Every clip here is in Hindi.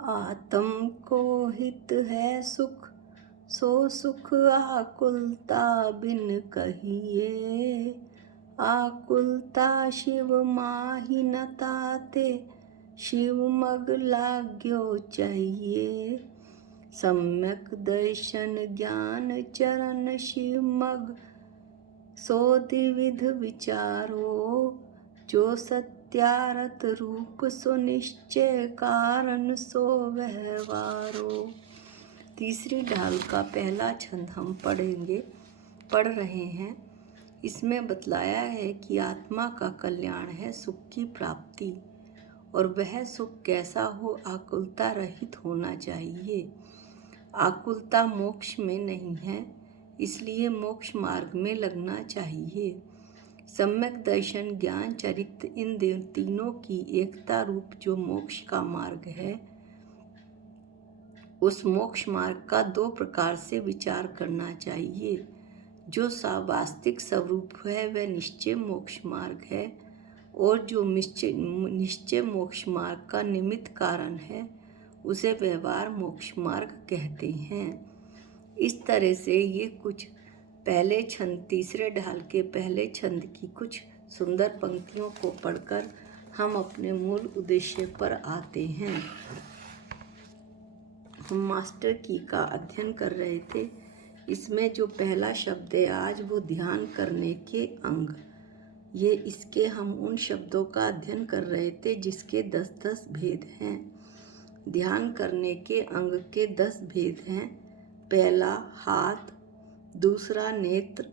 आत्म को हित है सुख, सो सुख आकुलता बिन कहिए। आकुलता शिव माहि न ताते, शिव मग लाग्यो चाहिए। सम्यक दर्शन ज्ञान चरण शिव मग, सो द्विविध विचारो। जो सत्यारत रूप सो निश्चय, कारण सो व्यवहारो। तीसरी ढाल का पहला छंद हम पढ़ रहे हैं। इसमें बतलाया है कि आत्मा का कल्याण है सुख की प्राप्ति, और वह सुख कैसा हो, आकुलता रहित होना चाहिए। आकुलता मोक्ष में नहीं है, इसलिए मोक्ष मार्ग में लगना चाहिए। सम्यक दर्शन ज्ञान चरित्र इन तीनों की एकता रूप जो मोक्ष का मार्ग है, उस मोक्ष मार्ग का दो प्रकार से विचार करना चाहिए। जो वास्तविक स्वरूप है वह निश्चय मोक्ष मार्ग है, और जो निश्चय मोक्ष मार्ग का निमित्त कारण है उसे व्यवहार मोक्ष मार्ग कहते हैं। इस तरह से ये कुछ पहले छंद, तीसरे ढाल के पहले छंद की कुछ सुंदर पंक्तियों को पढ़कर हम अपने मूल उद्देश्य पर आते हैं। हम मास्टर की का अध्ययन कर रहे थे। इसमें जो पहला शब्द है आज, वो ध्यान करने के अंग। ये इसके हम उन शब्दों का अध्ययन कर रहे थे जिसके 10-10 भेद हैं। ध्यान करने के अंग के 10 भेद हैं। पहला हाथ, दूसरा नेत्र,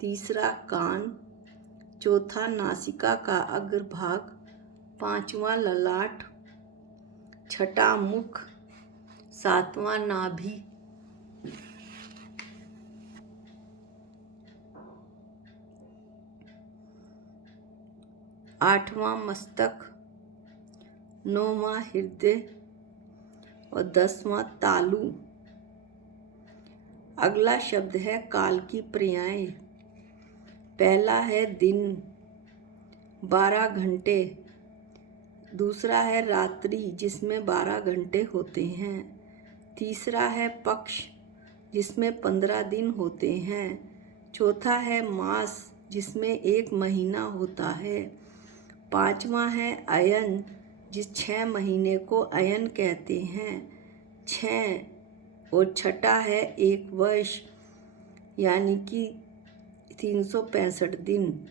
तीसरा कान, चौथा नासिका का अग्रभाग, पांचवा ललाट, छठा मुख, सातवां नाभि, आठवां मस्तक, नौवां हृदय और 10वां तालु। अगला शब्द है काल की पर्याय। पहला है दिन, 12 घंटे। दूसरा है रात्रि, जिसमें 12 घंटे होते हैं। तीसरा है पक्ष, जिसमें 15 दिन होते हैं। चौथा है मास, जिसमें 1 महीना होता है। पांचवा है अयन, जिस 6 महीने को अयन कहते हैं। 6 और छठा है 1 वर्ष, यानी कि 365 दिन।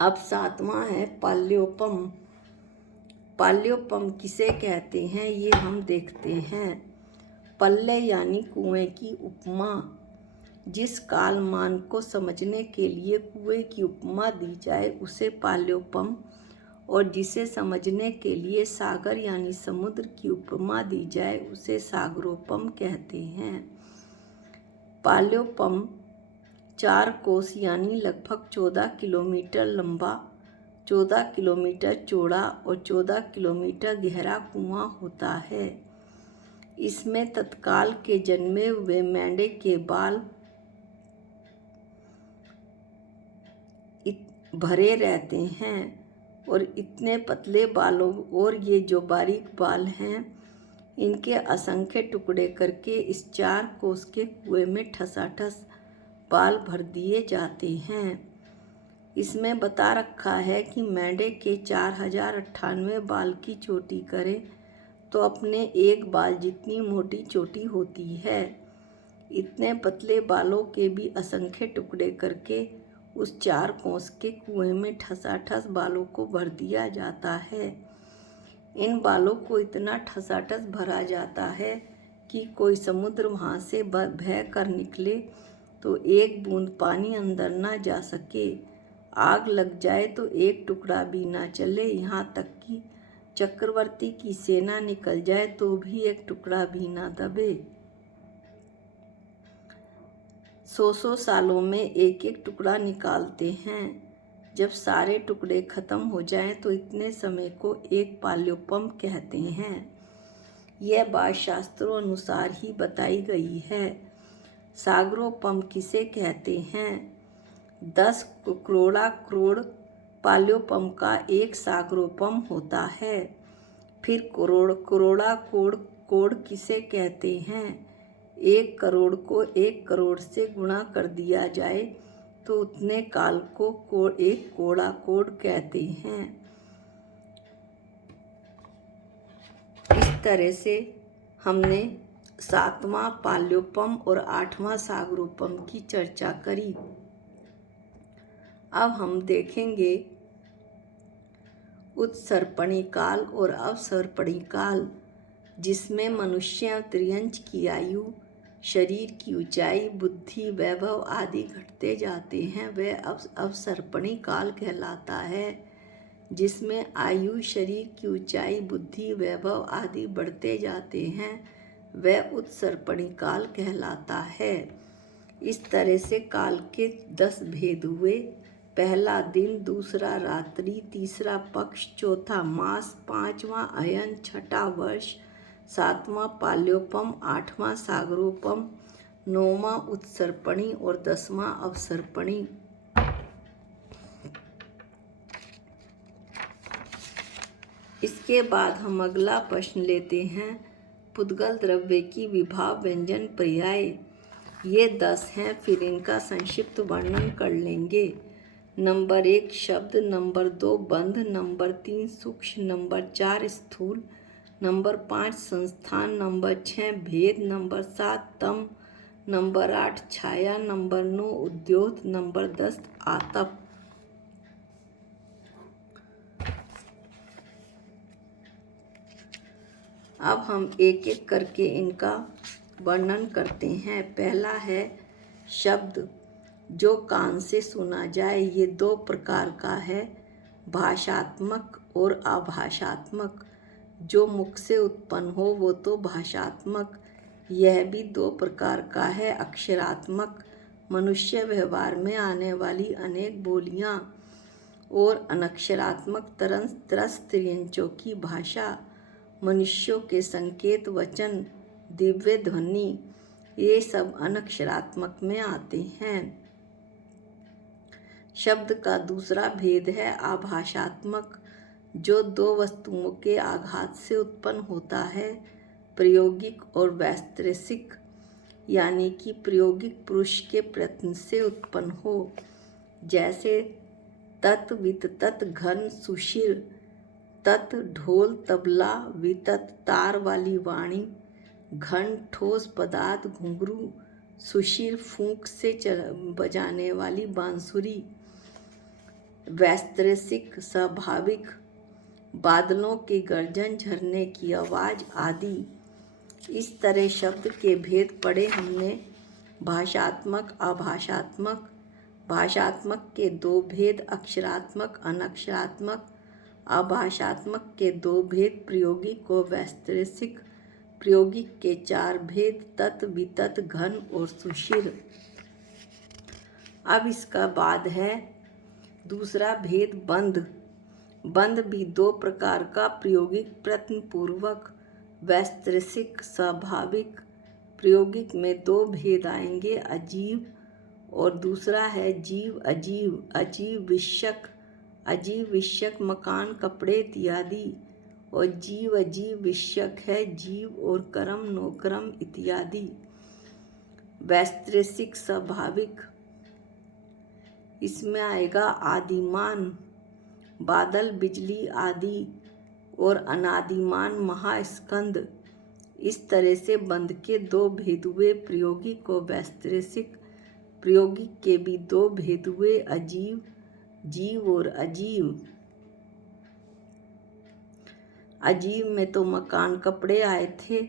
अब सातवां है पाल्योपम। पाल्योपम किसे कहते हैं ये हम देखते हैं। पल्ले यानी कुएं की उपमा। जिस कालमान को समझने के लिए कुएं की उपमा दी जाए उसे पाल्योपम, और जिसे समझने के लिए सागर यानी समुद्र की उपमा दी जाए उसे सागरोपम कहते हैं। पाल्योपम 4 कोस यानी लगभग 14 किलोमीटर लंबा, 14 किलोमीटर चौड़ा और 14 किलोमीटर गहरा कुआं होता है। इसमें तत्काल के जन्मे हुए मेंढे के बाल भरे रहते हैं, और इतने पतले बालों और ये जो बारीक बाल हैं, इनके असंख्य टुकड़े करके इस 4 कोस के कुएं में ठसाठस बाल भर दिए जाते हैं। इसमें बता रखा है कि मेंढे के 4098 बाल की चोटी करें तो अपने एक बाल जितनी मोटी चोटी होती है। इतने पतले बालों के भी असंख्य टुकड़े करके उस 4 कोस के कुएं में ठसाठस बालों को भर दिया जाता है। इन बालों को इतना ठसाठस भरा जाता है कि कोई समुद्र वहाँ से बह कर निकले तो एक बूंद पानी अंदर ना जा सके। आग लग जाए तो एक टुकड़ा भी ना चले। यहाँ तक कि चक्रवर्ती की सेना निकल जाए तो भी एक टुकड़ा भी ना दबे। 100 सालों में एक एक टुकड़ा निकालते हैं। जब सारे टुकड़े खत्म हो जाएं तो इतने समय को एक पाल्योपम कहते हैं। यह बात शास्त्रों अनुसार ही बताई गई है। सागरोपम किसे कहते हैं? 10 करोड़ पाल्योपम का एक सागरोपम होता है। फिर करोड़, करोड़ा, कोड़, कोड़ किसे कहते हैं? 1 करोड़ को 1 करोड़ से गुणा कर दिया जाए तो उतने काल को एक कोड़ा कोड़ कहते हैं। इस तरह से हमने 7वां पाल्योपम और 8वां सागरोपम की चर्चा करी। अब हम देखेंगे उत्सर्पणी काल और अवसर्पणी काल, जिसमें मनुष्य और त्रियंच की आयु, शरीर की ऊंचाई, बुद्धि, वैभव आदि घटते जाते हैं। वह अवसर्पणी काल कहलाता है। जिसमें आयु, शरीर की ऊंचाई, बुद्धि, वैभव आदि बढ़ते जाते हैं, वह उत्सर्पणी काल कहलाता है। इस तरह से काल के 10 भेद हुए। पहला दिन, दूसरा रात्रि, तीसरा पक्ष, चौथा मास, 5वां अयन, 6ठा वर्ष, 7वां पाल्योपम, 8वां सागरोपम, 9वां उत्सर्पणी और 10वां अवसर्पणी। इसके बाद हम अगला प्रश्न लेते हैं। पुद्गल द्रव्य की विभाव व्यंजन पर्याय। ये 10 हैं, फिर इनका संक्षिप्त वर्णन कर लेंगे। नंबर 1 शब्द, नंबर 2 बंध, नंबर 3 सूक्ष्म, नंबर 4 स्थूल, नंबर 5 संस्थान, नंबर 6 भेद, नंबर 7 तम, नंबर 8 छाया, नंबर 9 उद्योत, नंबर 10 आतप। अब हम एक एक करके इनका वर्णन करते हैं। पहला है शब्द, जो कान से सुना जाए। ये 2 प्रकार का है, भाषात्मक और अभाषात्मक। जो मुख से उत्पन्न हो वो तो भाषात्मक। यह भी 2 प्रकार का है, अक्षरात्मक, मनुष्य व्यवहार में आने वाली अनेक बोलियां, और अनक्षरात्मक, तरस त्रियंचों की भाषा, मनुष्यों के संकेत, वचन, दिव्य ध्वनि, ये सब अनक्षरात्मक में आते हैं। शब्द का दूसरा भेद है आभाषात्मक, जो 2 वस्तुओं के आघात से उत्पन्न होता है, प्रायोगिक और वैस्त्रिक, यानी कि प्रायोगिक पुरुष के प्रयत्न से उत्पन्न हो। जैसे तत्, वितत, घन, सुशिर। तत् ढोल, तबला, वितत तार वाली वाणी, घन ठोस पदार्थ, घुंघरू, सुशिर फूंक से बजाने वाली बांसुरी, वैस्त्रिक स्वाभाविक, बादलों की गर्जन, झरने की आवाज़ आदि। इस तरह शब्द के भेद पढ़े हमने, भाषात्मक, अभाषात्मक। भाषात्मक के 2 भेद, अक्षरात्मक, अनक्षरात्मक। अभाषात्मक के 2 भेद, प्रायोगिक और वैस्त्रिक। प्रायोगिक के 4 भेद, तत्, वितत, घन और सुशिर। अब इसका बाद है दूसरा भेद बंध। बंध भी 2 प्रकार का, प्रायोगिक प्रयत्नपूर्वक, वैस्त्रिक स्वाभाविक। प्रायोगिक में 2 भेद आएंगे, अजीव और दूसरा है जीव अजीव। अजीव विषयक, अजीव विषयक मकान, कपड़े इत्यादि, और जीव अजीव विषयक है जीव और कर्म, नौकरम इत्यादि। वैस्त्रिक स्वाभाविक, इसमें आएगा आदिमान, बादल, बिजली आदि, और अनादिमान, महास्कंद। इस तरह से बंध के 2 भेद हुए, प्रायोगिक और वैस्त्रिक। प्रायोगिक के भी 2 भेद हुए, अजीव, जीव और अजीव। अजीव में तो मकान, कपड़े आए थे,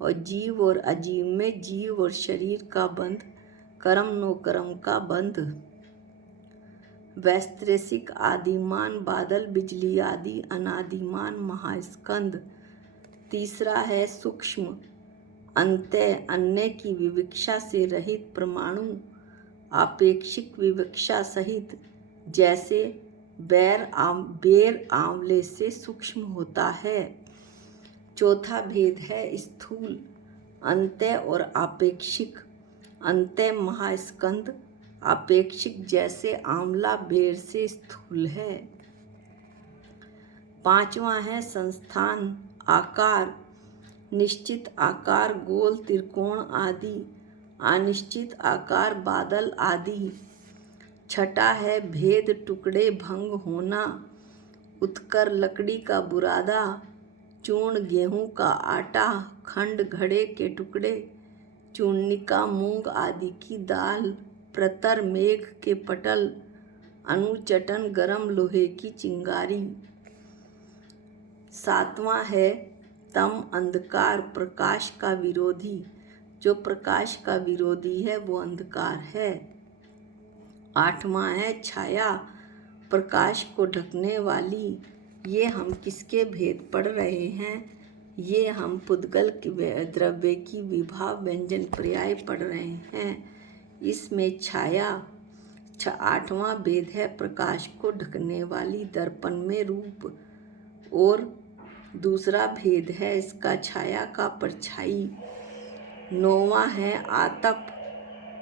और जीव और अजीव में जीव और शरीर का बंध, कर्म नौकर्म का बंध। वैस्त्रिक आदिमान, बादल, बिजली आदि, अनादिमान, महास्कंद। तीसरा है सूक्ष्म, अंतः, अन्य की विवक्षा से रहित, परमाणु, आपेक्षिक विवक्षा सहित। जैसे बेर आंवले से सूक्ष्म होता है। चौथा भेद है स्थूल, अंतः और आपेक्षिक। अंतः महास्कंद, आपेक्षिक जैसे आंवला बेर से स्थूल है। 5वां है संस्थान आकार, निश्चित आकार गोल त्रिकोण आदि, अनिश्चित आकार बादल आदि। 6 है भेद टुकड़े भंग होना, उत्कर लकड़ी का बुरादा, चूर्ण गेहूं का आटा, खंड घड़े के टुकड़े, चूर्णिका मूंग आदि की दाल, प्रतर मेघ के पटल, अनुचटन गरम लोहे की चिंगारी। 7वां है तम अंधकार, प्रकाश का विरोधी। जो प्रकाश का विरोधी है वो अंधकार है। 8वां है छाया, प्रकाश को ढकने वाली। ये हम किसके भेद पढ़ रहे हैं? ये हम पुद्गल द्रव्य की विभाव व्यंजन पर्याय पढ़ रहे हैं। इसमें छाया 8वां भेद है प्रकाश को ढकने वाली, दर्पण में रूप। और दूसरा भेद है इसका छाया का परछाई। 9वां है आतप,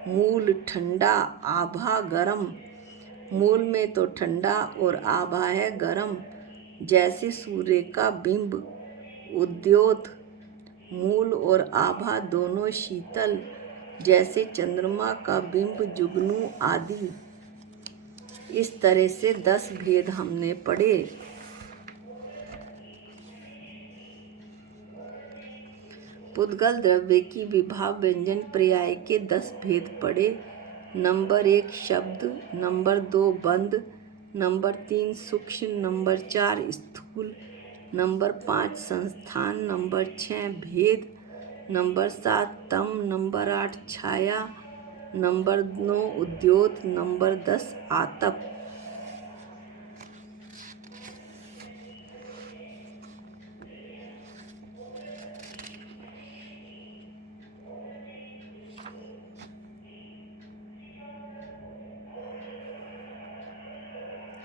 मूल ठंडा, आभा गरम। मूल में तो ठंडा और आभा है गरम, जैसे सूर्य का बिंब। उद्योत, मूल और आभा दोनों शीतल, जैसे चंद्रमा का बिंब जुगनू आदि। इस तरह से 10 भेद हमने पढ़े। पुद्गल द्रव्य की विभाव व्यंजन पर्याय के 10 भेद पढ़े। नंबर 1 शब्द, नंबर 2 बंद, नंबर 3 सूक्ष्म, नंबर 4 स्थूल, नंबर 5 संस्थान, नंबर 6 भेद, नंबर 7 तम, नंबर 8 छाया, नंबर 9 उद्योत, नंबर 10 आतप।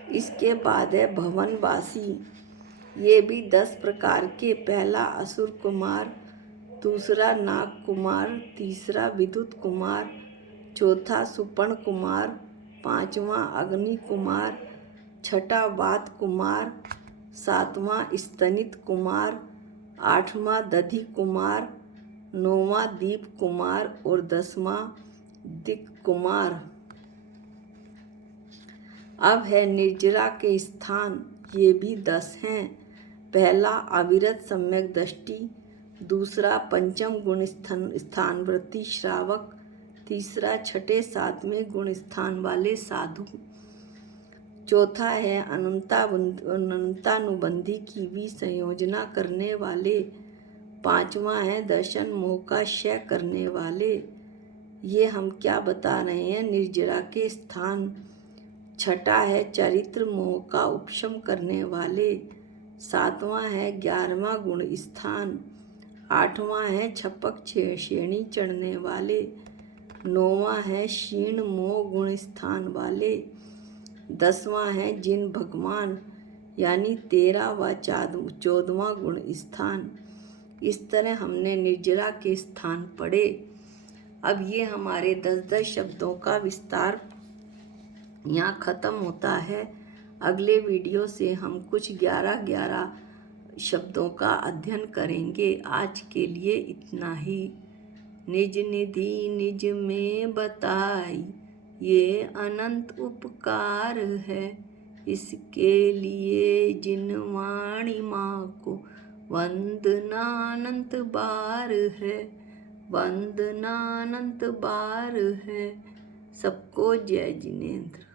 इसके बाद है भवनवासी। ये भी 10 प्रकार के। पहला असुर कुमार, दूसरा नाग कुमार, तीसरा विद्युत कुमार, चौथा सुपर्ण कुमार, 5वां अग्नि कुमार, 6ठा वात कुमार, 7वां स्तनित कुमार, 8वां दधि कुमार, 9वां दीप कुमार और 10वां दिक् कुमार। अब है निर्जरा के स्थान। ये भी 10 हैं। पहला अविरत सम्यक दृष्टि, दूसरा पंचम गुण स्थान वृत्ति श्रावक, तीसरा 6ठे 7वें गुण स्थान वाले साधु, चौथा है अनंतानुबंधी की भी संयोजना करने वाले, 5वां है दर्शन मोह का क्षय करने वाले। ये हम क्या बता रहे हैं? निर्जरा के स्थान। 6ठा है चरित्र मोह का उपशम करने वाले, 7वां है 11वां गुण स्थान, 8वां है छपक श्रेणी चढ़ने वाले, 9वां है क्षीण मोह गुण स्थान वाले, 10वां है जिन भगवान यानी 13 व 14वां गुण स्थान। इस तरह हमने निर्जरा के स्थान पढ़े। अब ये हमारे 10-10 शब्दों का विस्तार यहाँ ख़त्म होता है। अगले वीडियो से हम कुछ 11-11 शब्दों का अध्ययन करेंगे। आज के लिए इतना ही। निज निधि निज में बताई, ये अनंत उपकार है। इसके लिए जिन वाणी माँ को वंदनानंत बार है, वंदनानंत बार है। सबको जय जिनेंद्र।